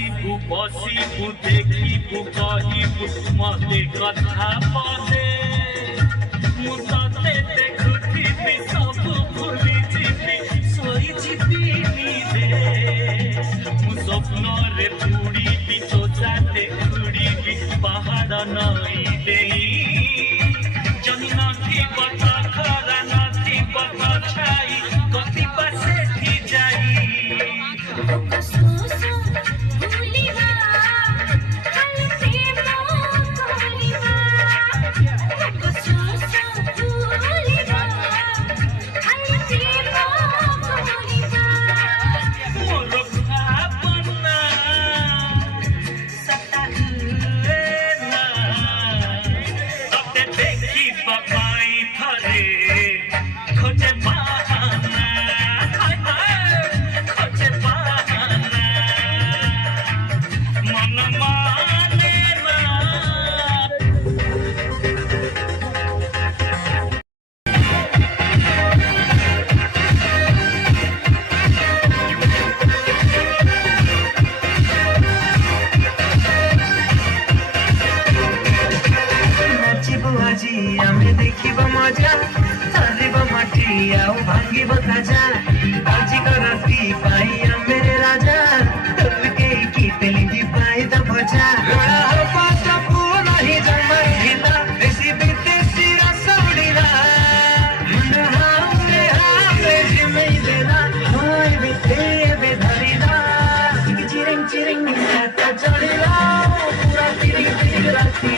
ଆସିବୁ ବସିବୁ ଦେଖିବୁ କହିବୁ ମତେ କଥା ପଦେ ମୁଁ ତତେ ଦେଖୁଥିବି ସବୁ ଭୁଲିଯିବି ଶୋଇଯିବି ନିଦେ ମୁଁ ସ୍ୱପ୍ନରେ ବୁଡ଼ିବି ତୋ ସାଥେ ଉଡ଼ିବି ପାହାଡ଼ ନଈ ଦେଇ ଜହ୍ନ ନଥିବ ତ ଖରା ନଥିବ ତ ଛାଇ କତିବା ସେଠି ଯାଇ ଆମେ ଦେଖିବ ମଜା ଚାଲିବ ମାଟି ଆଉ ଭାଙ୍ଗିବ ତାଜା ଆଜିକ ରାତି ପାଇଁ ଆମେ ରାଜା କେହି ତେଲିଙ୍ଗି ପାଇଁ ତ ଭଜା ହବ ସବୁ ନାହିଁ ଜମା ଥିଲା ଦେଶୀ ବିଦେଶୀ ରସ ଉଡ଼ିଲା ମୁଣ୍ଡ ହାଉରେ ହାଉରେ ଝିମେଇ ଦେଲା ଭୟ ବିତେ ଏବେ ଧରିଲା ଚିରିଂ ଚିରିଂ ହାତ ଚଳିଲା ପୁରା ତିରିଂ ତିରିଂ ରାତି